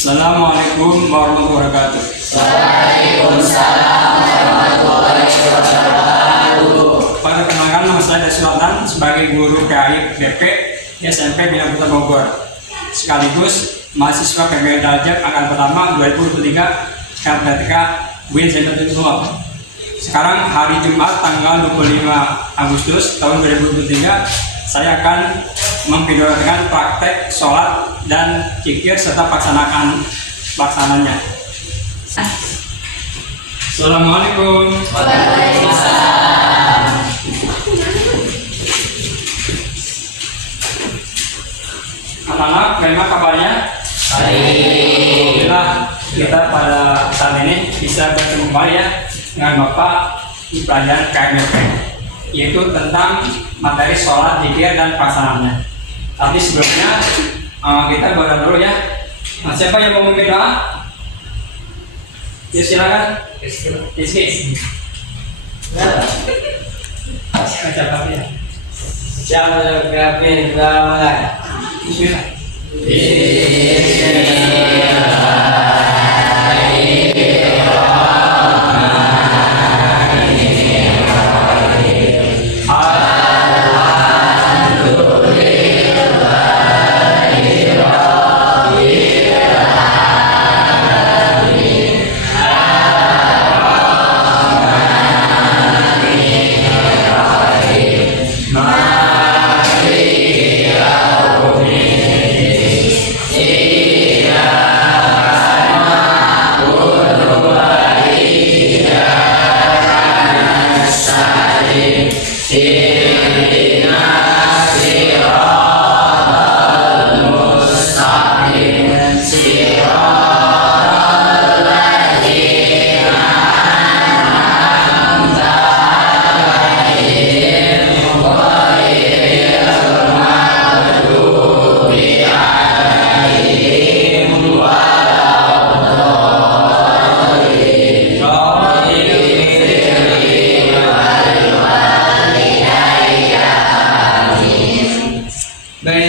Assalamualaikum warahmatullahi wabarakatuh. Waalaikumsalam warahmatullahi wabarakatuh. Perkenalkan, nama saya Des Sultan sebagai guru PAI BP SMP Bina Putra Bogor, sekaligus mahasiswa PBL Darjat angkatan pertama 2023 KPTK UIN Center Tutup. Sekarang hari Jumat tanggal 25 Agustus tahun 2023, saya akan memvideokan praktek sholat dan zikir serta pelaksananya. Assalamualaikum. Waalaikumsalam. Anak-anak, bagaimana kabarnya? Baik. Alhamdulillah, kita pada saat ini bisa bertemu kembali ya dengan Bapak di pelajaran KMP, yaitu tentang materi sholat, zikir, dan pelaksanaannya. Tapi sebelumnya kita berdoa dulu ya. Nah, siapa yang mau memimpin doa? Ya silakan. Rizky. Baca apa ya? Jangan berhenti mulai. Bismillah.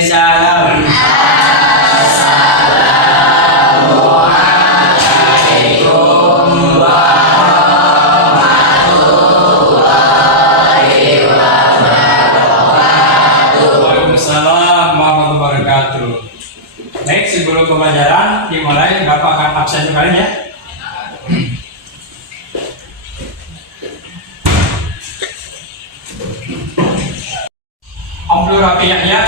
Salam. Waalaikumsalam warahmatullahi wabarakatuh. Baik, sebelum pembelajaran dimulai, Bapak akan absen kalian ya. Abdul Rafi Yahya,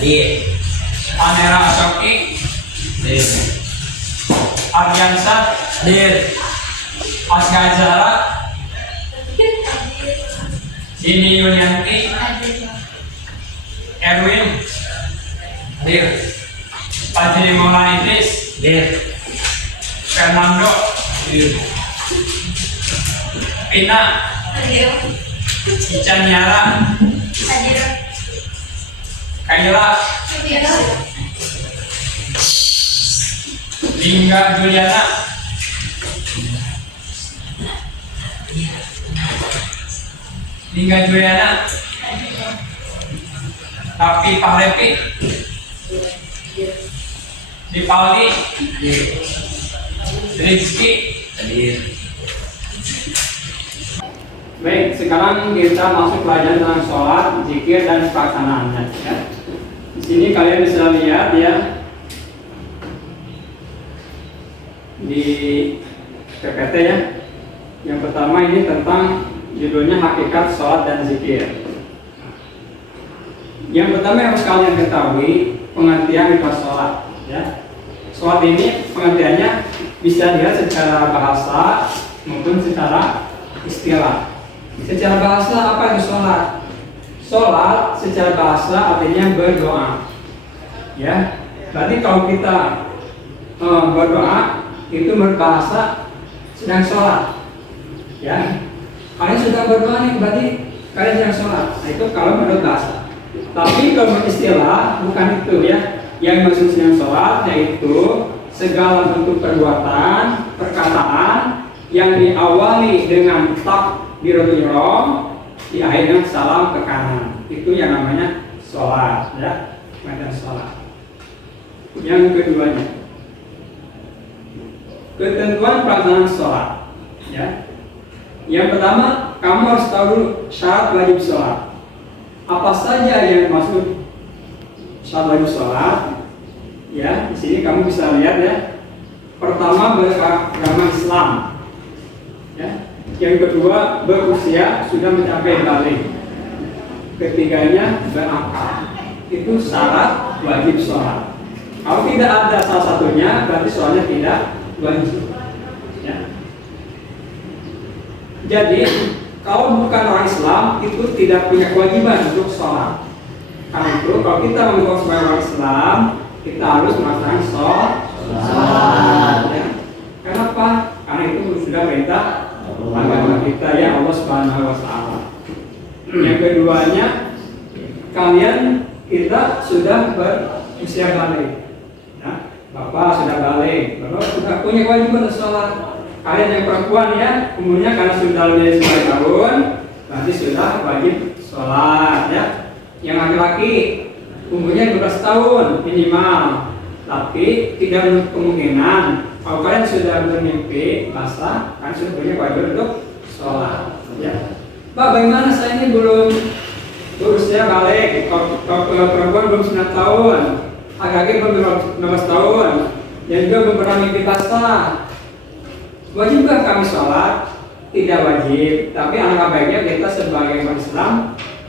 Hadir. Anera Asoki, Hadir. Aryansa, Hadir. Asga Zara, Dini Yulianti, Erwin, Hadir. Fajri Maulana Idris, Hadir. Fernando, Hadir. Pina, Ica Niara, Kaila, Lingga Juliana, Tapi Pahlepi, Dipaldi, Rizky. Hadir. Baik, sekarang kita masuk pelajaran tentang sholat, zikir, dan pelaksanaannya. Ya. Di sini kalian bisa lihat ya di PPT ya. Yang pertama ini tentang judulnya hakikat sholat dan zikir. Yang pertama yang harus kalian ketahui pengertian ibadah sholat. Ya. Sholat ini pengertiannya bisa dilihat secara bahasa maupun secara istilah. Secara bahasa apa itu sholat? Sholat secara bahasa artinya berdoa. Ya, berarti kalau kita berdoa itu menurut bahasa sedang sholat. Ya, kalian sedang berdoa nih berarti kalian sedang sholat. Nah, itu kalau menurut bahasa. Tapi kalau menurut istilah bukan itu ya. Yang maksud sedang sholat yaitu segala bentuk perbuatan, perkataan yang diawali dengan takbiratul ihram, diakhiri dengan salam ke kanan. Itu yang namanya sholat, ya, macam sholat. Yang keduanya, ketentuan pelaksanaan sholat. Ya. Yang pertama, kamu harus tahu dulu syarat wajib sholat. Apa saja yang masuk syarat wajib sholat? Ya, di sini kamu bisa lihat ya. Pertama, beragama Islam. Ya. Yang kedua, berusia sudah mencapai balik. Ketiganya, berakal. Itu syarat wajib sholat. Kalau tidak ada salah satunya, berarti sholatnya tidak wajib. Ya. Jadi, kalau bukan orang Islam, itu tidak punya kewajiban untuk sholat. Karena itu, kalau kita mengaku sebagai orang Islam, kita harus melaksanakan sholat. Ya. Kenapa? Karena itu sudah perintah agama kita, ya Allah Subhanahu wa Ta'ala. Yang keduanya, kita sudah berusia balik. Ya, Bapak sudah balik, Bapak sudah punya kewajiban sholat. Kalian yang perempuan ya, umurnya karena sudah lebih dari 9 tahun, berarti sudah wajib sholat ya. Yang laki-laki umurnya 12 tahun minimal, tapi tidak menutup kemungkinan kalau kalian sudah bermimpi basah, kalian sudah punya kewajiban untuk sholat. Ya. Pak, bagaimana saya ini belum berusia balik? Kalau perempuan belum 9 tahun, laki-laki belum 12 tahun, dan juga belum pernah mimpi basah. Wajibkah kami sholat? Tidak wajib, tapi alangkah baiknya kita sebagai umat Islam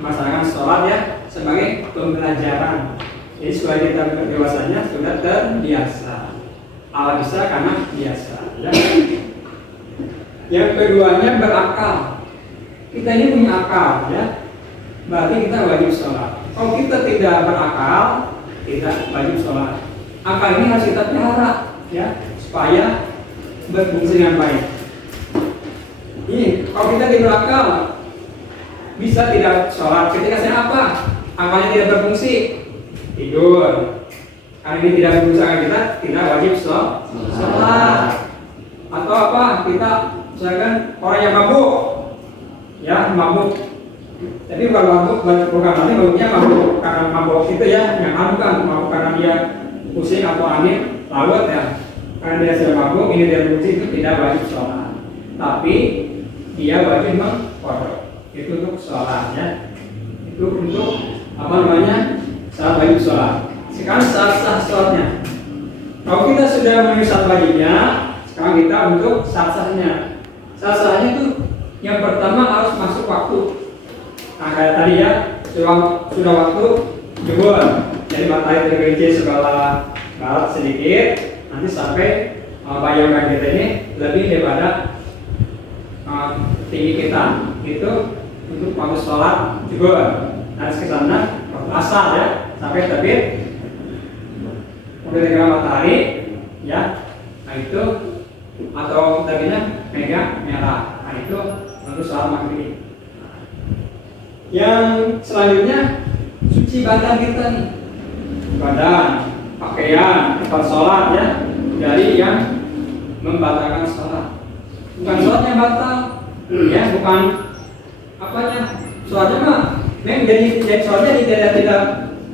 melaksanakan sholat ya sebagai pembelajaran. Jadi supaya kita dewasanya sudah terbiasa. Allah bisa karena biasa. Ya. Yang keduanya berakal. Kita ini punya akal ya, berarti kita wajib sholat. Kalau kita tidak berakal, tidak wajib sholat. Akal ini harus kita pelihara ya, supaya berfungsi dengan baik. Ini kalau kita tidak berakal, bisa tidak sholat. Ketika saya apa? Akalnya tidak berfungsi, tidur. Karena ini tidak berfungsi, kita tidak wajib sholat. Atau apa? Kita misalkan orang yang mabuk, ya mabuk. Jadi bukan mabuk, bukan nanti mabuknya mabuk karena mabuk itu ya, yang bukan mabuk karena dia pusing atau angin laut ya. Karena dia sudah mabuk, ini dia berfungsi, itu tidak wajib sholat. Tapi dia wajib mengkodok. Itu untuk sholat ya. Itu untuk apa namanya? Syarat wajib sholat. Sekarang syarat sah sholatnya. Kalau kita sudah memenuhi syarat wajibnya, sekarang kita untuk syarat sahnya. Syarat sahnya itu yang pertama harus masuk waktu. Nah kayak tadi ya, sudah waktu jebol. Jadi matahari tergelincir segala barat sedikit, nanti sampai bayangan kita ini lebih daripada tinggi kita. Itu untuk waktu sholat jebol. Nanti ke sana waktu asar ya, sampai terbit udah tergelam matahari ya. Nah itu atau terbitnya merah. Nah itu untuk sholat maghrib. Yang selanjutnya suci badan kita nih, badan, pakaian, tempat sholat ya, dari yang membatalkan sholat. Bukan sholatnya batal, ya bukan apanya, sholatnya mah memang jadi sholatnya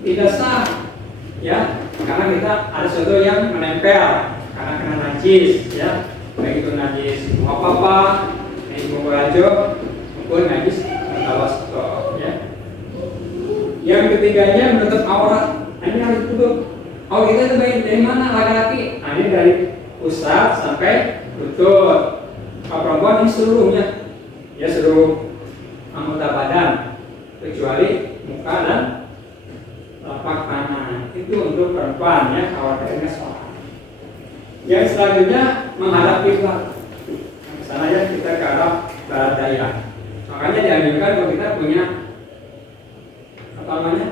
tidak sah, ya karena kita ada sesuatu yang menempel karena kena najis, ya baik itu najis apa najis mengurajo maupun najis tawasto, ya. Yang ketiganya menutup aurat. Ini harus ditutup. Aurat kita itu dari mana? Laki-laki. Nah, ini dari pusat sampai lutut. Kalau perempuan ini seluruhnya, ya seluruh anggota badan kecuali muka dan telapak tangan. Itu untuk perempuan ya, khawatirnya sholat. Yang selanjutnya menghadap kiblat. Nah, sana ya kita ke arah barat daya. Makanya dianjurkan kalau kita punya apa namanya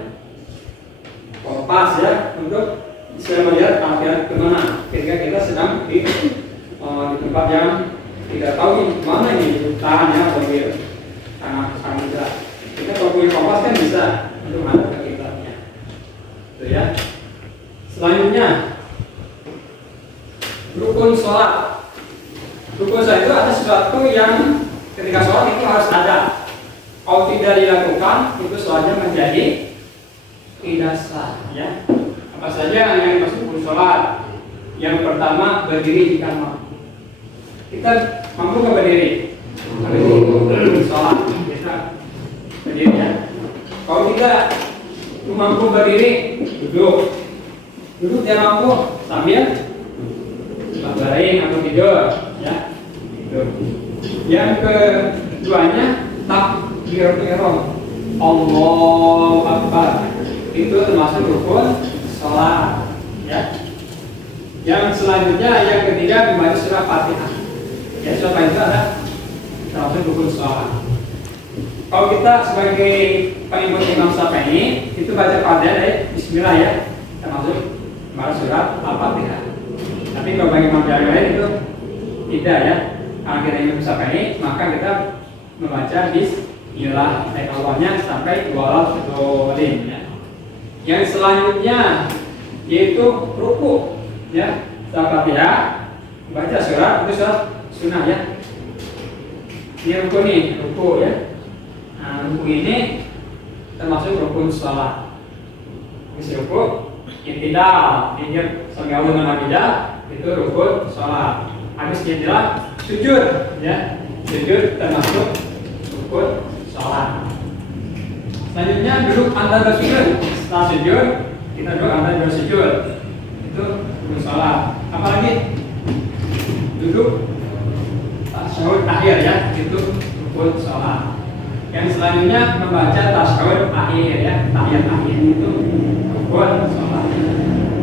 kompas ya untuk bisa melihat arah kemana ketika kita sedang di tempat yang tidak tahu ini mana ini hutan ya atau di tanah samudra. Kita kalau punya kompas kan bisa untuk menghadap ke kiblatnya. Itu ya. Selanjutnya rukun sholat. Rukun sholat itu ada sesuatu yang ketika sholat itu harus ada. Kalau tidak dilakukan, itu sholatnya menjadi tidak sah. Ya. Apa saja yang masuk sholat. Yang pertama, berdiri jika mampu. Kita mampu nggak berdiri? Berdiri, sholat. Kita berdiri ya. Kalau tidak mampu berdiri, duduk. Duduk dia mampu sambil baring atau tidur, ya. Gitu. Yang keduanya, takbiratul ihram. Allahu Akbar. Itu termasuk rukun sholat, ya. Yang selanjutnya, yang ketiga, membaca surah Fatihah. Ya, surah itu ada termasuk rukun sholat. Kalau kita sebagai pengikut Imam Syafi'i itu baca Fatihah dari Bismillah ya, termasuk membaca surah Al-Fatihah. Tapi kalau bagi Imam yang lain itu tidak ya. Karena kita Imam Syafi'i, maka kita membaca Bismillah dari awalnya sampai walad-dhalin ya. Yang selanjutnya yaitu ruku ya. Setelah Fatihah baca surah itu surah sunnah ya. Ini ruku nih, ruku ya. Nah, ruku ini termasuk rukun sholat. Habis ruku, i'tidal, ini senggaul nama tidak, itu rukun sholat. Habis i'tidal, sujud, ya, sujud termasuk rukun sholat. Selanjutnya duduk antara sujud. Setelah sujud, kita duduk antara sujud, itu rukun sholat. Apalagi duduk tasyahud akhir ya, itu rukun sholat. Yang selanjutnya membaca tasyahud akhir ya, tahiyat akhir itu rukun sholat.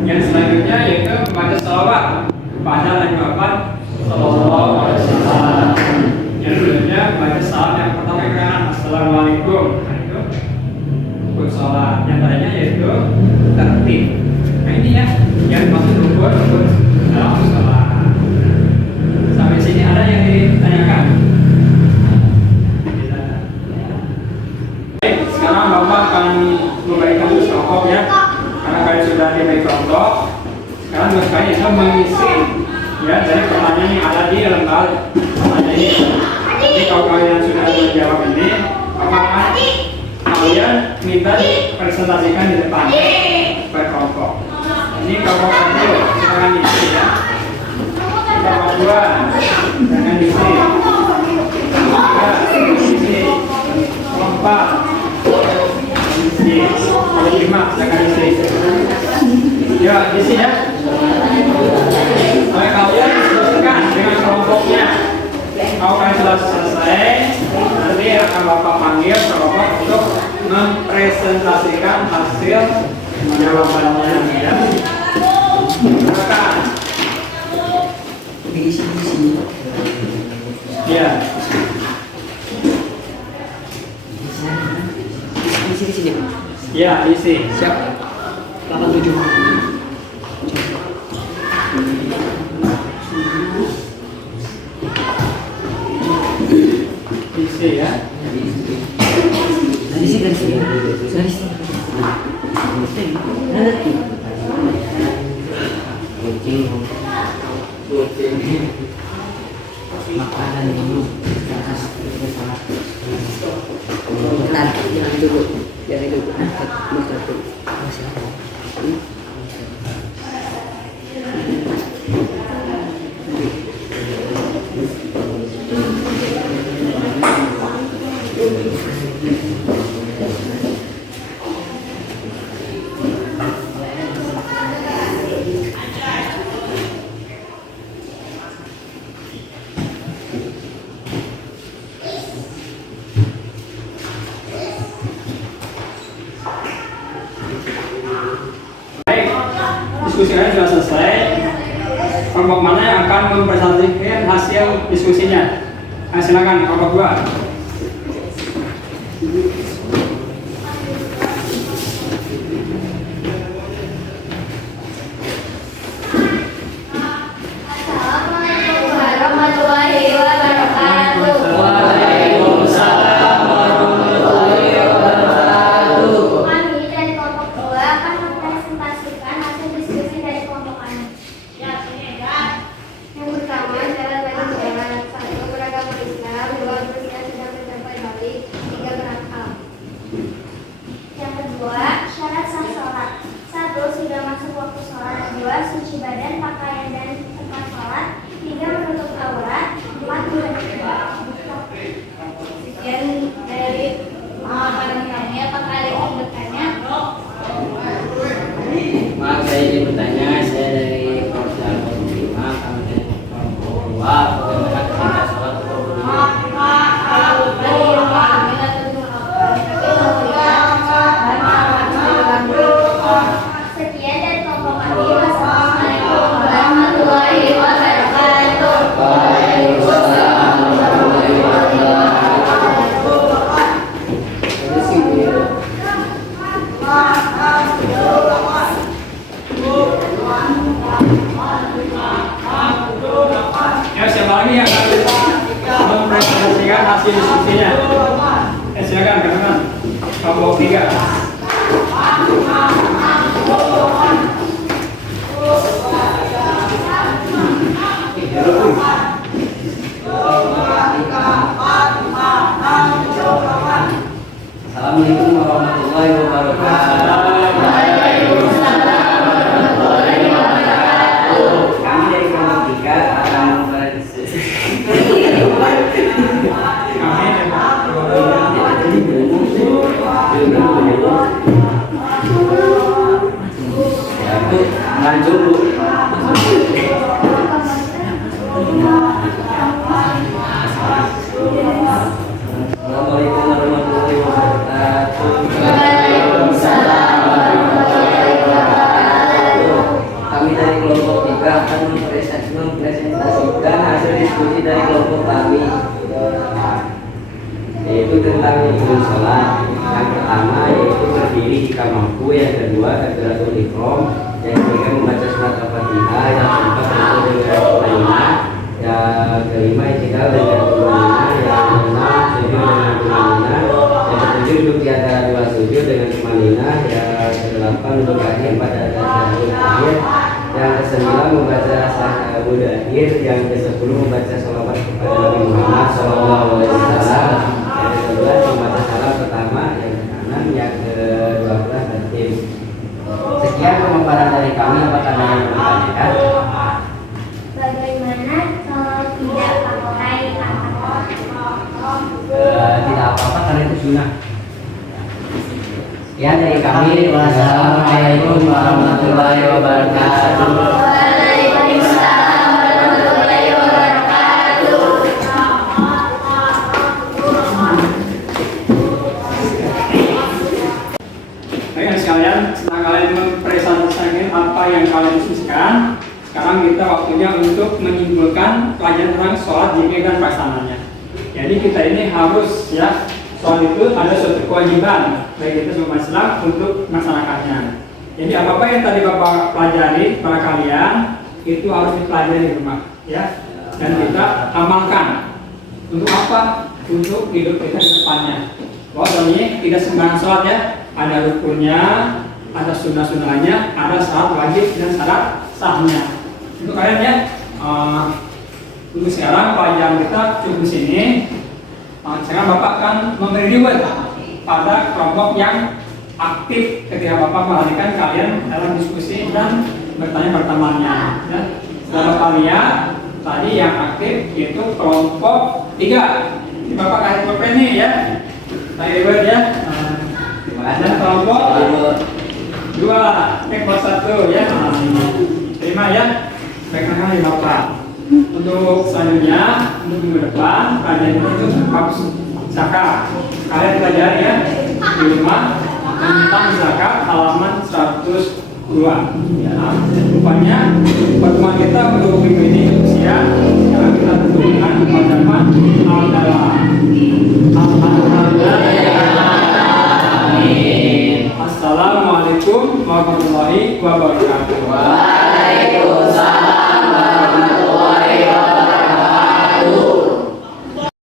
Yang selanjutnya yaitu membaca shalawat kepada Nabi Muhammad Sallallahu Alaihi Wasallam. Yang selanjutnya membaca salam yang pertama kan Assalamualaikum. Nah, itu rukun sholat. Yang lainnya yaitu tertib. Nah ini ya yang masuk rukun dalam sholat. Sampai sini ada yang ditanyakan? Sekarang Bapak akan memberikan tugas kelompok ya, karena kalian sudah diberi kelompok. Sekarang tugas kalian itu mengisi ya dari pertanyaan yang ada di lembar pertanyaan ini. Jadi kalau kalian sudah menjawab ini, maka kalian minta dipresentasikan di depan per kelompok. Ini kelompok satu jangan diisi ya. Kelompok dua jangan diisi. Kelompok tiga diisi. Kelompok empat kalau 5 jangan isi. Ya, isi ya. Oleh kalian selesaikan dengan kelompoknya. Kalau kalian sudah selesai, nanti akan Bapak panggil kelompok untuk mempresentasikan hasil jawabannya ya. Silakan. Diisi. Ya. Di sini. Ya, isi. Siap. 87. Isi ya. Dari sini. Makanan dulu. Bentar, jangan dulu. Jangan dulu. Bentar dulu. Diskusi kalian sudah selesai. Kelompok mana yang akan mempresentasikan hasil diskusinya? Silakan kelompok 2. Assalamualaikum warahmatullahi wabarakatuh. Waalaikumsalam warahmatullahi wabarakatuh. Kami dari kelompok 2 akan mempresentasikan hasil diskusi dari kelompok kami. Yang pertama, cara bagi jalan. 1. Beragama Islam. 2. Bersinar suci badan, pakaian dan tempat sholat. 3. Menutup aurat. 4. Menutup. Sekian dari pemaparan kami. Apakah ada yang bertanya? Maaf saya ingin bertanya, saya dari Profesor Lima, kami dari kelompok 2, bagaimana ketika sholat Sekian dari kelompok kami. Wassalamualaikum warahmatullahi wabarakatuh. Waalaikumsalam warahmatullahi wabarakatuh. Terus ini. Ya, siapa lagi yang akan mempresentasikan hasil diskusinya? Silakan teman-teman. Kelompok 3. Assalamualaikum warahmatullahi wabarakatuh. Kami dari kelompok 3 akan lanjut Bu. Assalamualaikum warahmatullahi wabarakatuh. Kami dari kelompok 3 akan mempresentasikan hasil diskusi dari kelompok kami, yaitu tentang rukun sholat. Yang pertama yaitu berdiri jika mampu, yang kedua takbiratul ihram, yang ketiga membaca surat Al-Fatihah, yang keempat rukun dengan tumanina, yang kelima i'tidal dengan tumanina, yang keenam sujud dengan tumanina, yang ketujuh duduk di antara dua sujud dengan tumanina, yang kedelapan duduk akhir pada tasyahud akhir, yang kesembilan membaca tasyahud akhir, yang kesepuluh membaca sholawat kepada Nabi Muhammad SAW, yang ke-11 membaca salam pertama, yang ke-6, yang ke-12 tertib. Sekian pemaparan dari kami. Apakah ada yang bertanyakan? Bagaimana kalau tidak pakai kata? Tidak apa-apa karena itu sunnah. Sekian dari kami. Wassalamualaikum warahmatullahi wabarakatuh. Waalaikumsalam warahmatullahi wabarakatuh. Baik sekalian, setelah kalian mempresentasikan apa yang kalian diskusikan, sekarang kita waktunya untuk menyimpulkan pelajaran tentang sholat, zikir dan pelaksananya. Jadi kita ini harus ya, sholat itu ada suatu kewajiban bagi kita semua Islam untuk melaksanakannya. Jadi apa-apa yang tadi Bapak pelajari pada kalian itu harus dipelajari di rumah, ya, dan kita amalkan. Untuk apa? Untuk hidup kita ke depannya. Bahwasanya tidak sembarang sholat ya, ada rukunnya, ada sunnah-sunnahnya, ada syarat wajib dan syarat sahnya. Untuk kalian ya, untuk sekarang pelajaran kita cukup di sini. Sekarang Bapak akan memberi reward pada kelompok yang aktif ketika Bapak perhatikan kalian dalam diskusi dan bertanya pertamanya. Ya. Setelah Bapak lihat tadi yang aktif yaitu kelompok 3. Ini Bapak kasih pulpen nih ya. Saya reward ya. Dan kelompok 2, kelompok 1 ya. Terima ya. Baiklah kali Bapak. Untuk selanjutnya, untuk minggu depan, pelajaran itu bab zakat. Kalian pelajari ya di rumah tentang zakat halaman 102. Ya, rupanya pertemuan kita untuk minggu ini sekian. Sekarang kita tutup dengan ucapan alhamdulillah. Assalamualaikum warahmatullahi wabarakatuh.